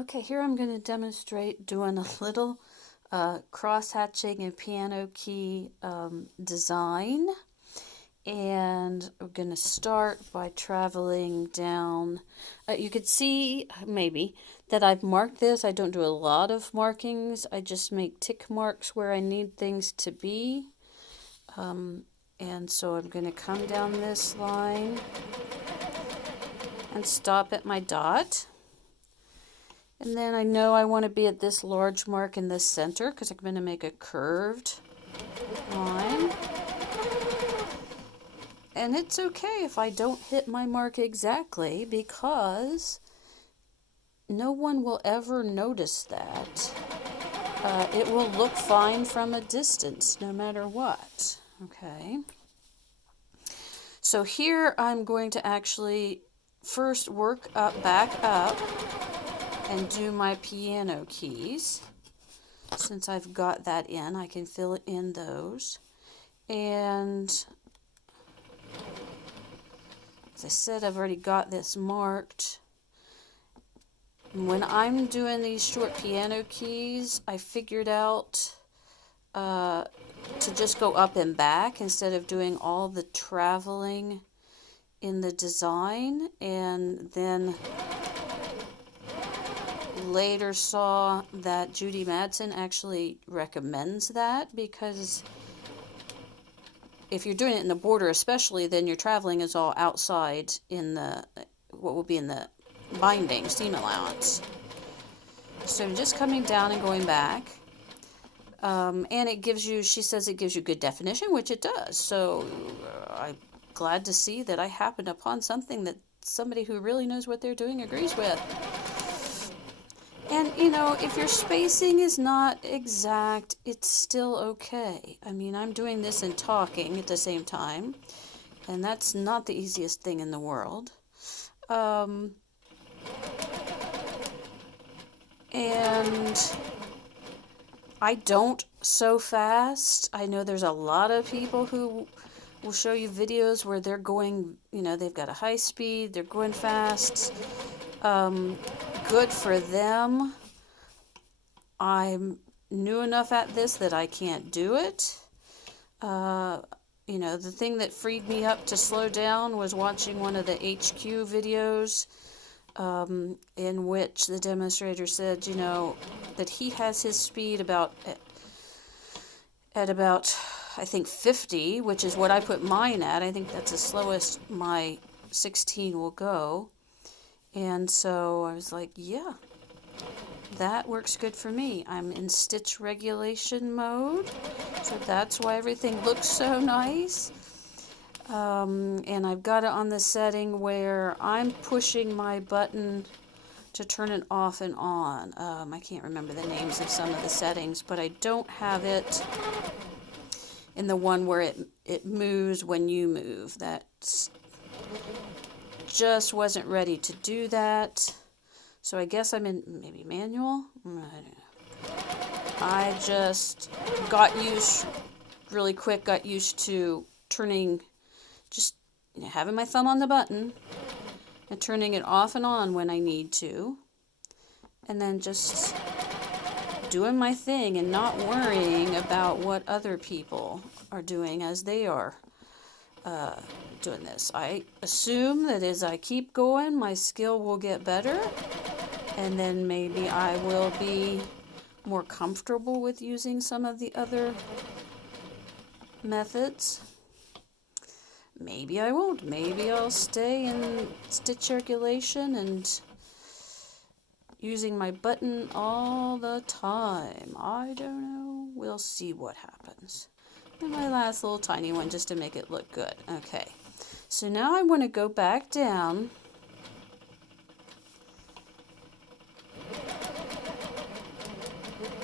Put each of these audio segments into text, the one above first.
Okay, here I'm going to demonstrate doing a little cross-hatching and piano key design. And we're going to start by traveling down. You could see, maybe, that I've marked this. I don't do a lot of markings. I just make tick marks where I need things to be. And so I'm going to come down this line and stop at my dot. And then I know I want to be at this large mark in the center because I'm going to make a curved line. And it's okay if I don't hit my mark exactly because no one will ever notice that. It will look fine from a distance no matter what. Okay. So here I'm going to actually first work back up and do my piano keys. Since I've got that in, I can fill in those. And as I said, I've already got this marked. When I'm doing these short piano keys, I figured out to just go up and back instead of doing all the traveling in the design, and then later saw that Judy Madsen actually recommends that, because if you're doing it in the border especially, then your traveling is all outside in the what will be in the binding seam allowance. So I'm just coming down and going back, and it gives you, she says it gives you good definition, which it does. So I'm glad to see that I happened upon something that somebody who really knows what they're doing agrees with. And, you know, if your spacing is not exact, it's still okay. I mean, I'm doing this and talking at the same time, and that's not the easiest thing in the world. And I don't sew fast. I know there's a lot of people who will show you videos where they're going, you know, they've got a high speed, they're going fast. Good for them. I'm new enough at this that I can't do it. You know, the thing that freed me up to slow down was watching one of the HQ videos, in which the demonstrator said, you know, that he has his speed about at about, I think, 50, which is what I put mine at. I think that's the slowest my 16 will go. And so I was like, yeah, that works good for me. I'm in stitch regulation mode, so that's why everything looks so nice. And I've got it on the setting where I'm pushing my button to turn it off and on. I can't remember the names of some of the settings, but I don't have it in the one where it moves when you move. That's just wasn't ready to do that. So I guess I'm in maybe manual. I don't know. I just got used to turning, just having my thumb on the button and turning it off and on when I need to, and then just doing my thing and not worrying about what other people are doing as they are doing this. I assume that as I keep going, my skill will get better, and then maybe I will be more comfortable with using some of the other methods. Maybe I won't. Maybe I'll stay in stitch circulation and using my button all the time. I don't know. We'll see what happens. And my last little tiny one just to make it look good. Okay. So now I want to go back down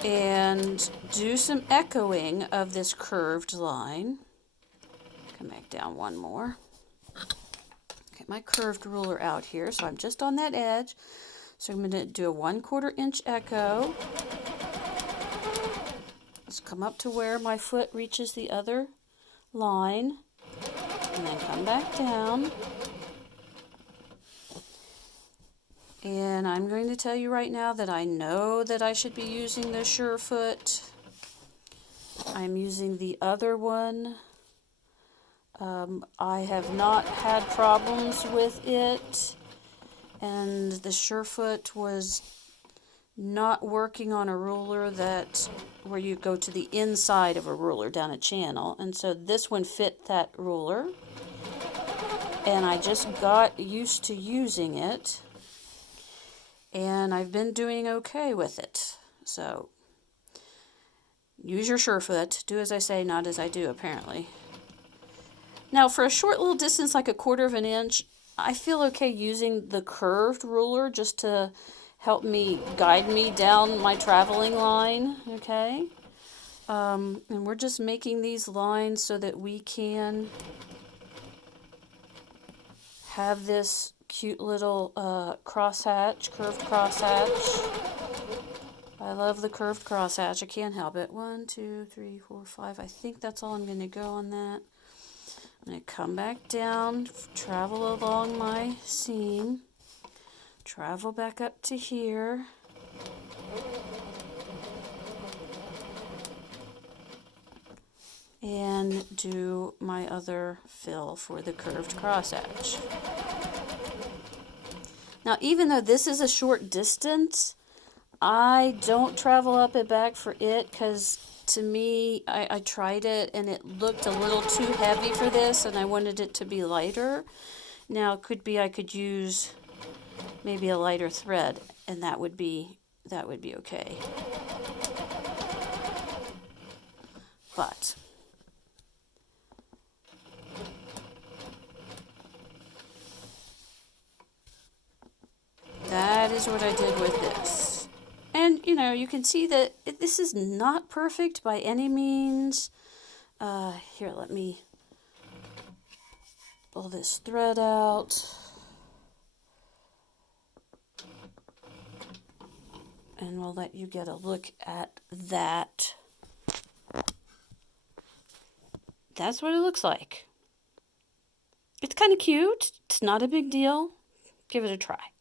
and do some echoing of this curved line. Come back down one more. Get my curved ruler out here, so I'm just on that edge. So I'm going to do a 1/4 inch echo. Just come up to where my foot reaches the other line, and then come back down. And I'm going to tell you right now that I know that I should be using the Surefoot. I'm using the other one. I have not had problems with it, and the Surefoot was not working on a ruler that where you go to the inside of a ruler down a channel, and so this one fit that ruler, and I just got used to using it, and I've been doing okay with it. So use your Surefoot. Do as I say, not as I do, apparently. Now, for a short little distance, like 1/4 of an inch, I feel okay using the curved ruler just to help me guide me down my traveling line, okay? And we're just making these lines so that we can have this cute little crosshatch, curved crosshatch. I love the curved crosshatch. I can't help it. 1, 2, 3, 4, 5. I think that's all I'm going to go on that. I'm going to come back down, travel along my seam, travel back up to here, and do my other fill for the curved crosshatch. Now, even though this is a short distance, I don't travel up and back for it because to me, I tried it and it looked a little too heavy for this, and I wanted it to be lighter. Now, it could be I could use maybe a lighter thread, and that would be okay. But that is what I did with this. And, you know, you can see that this is not perfect by any means. Here, let me pull this thread out. And we'll let you get a look at that. That's what it looks like. It's kind of cute. It's not a big deal. Give it a try.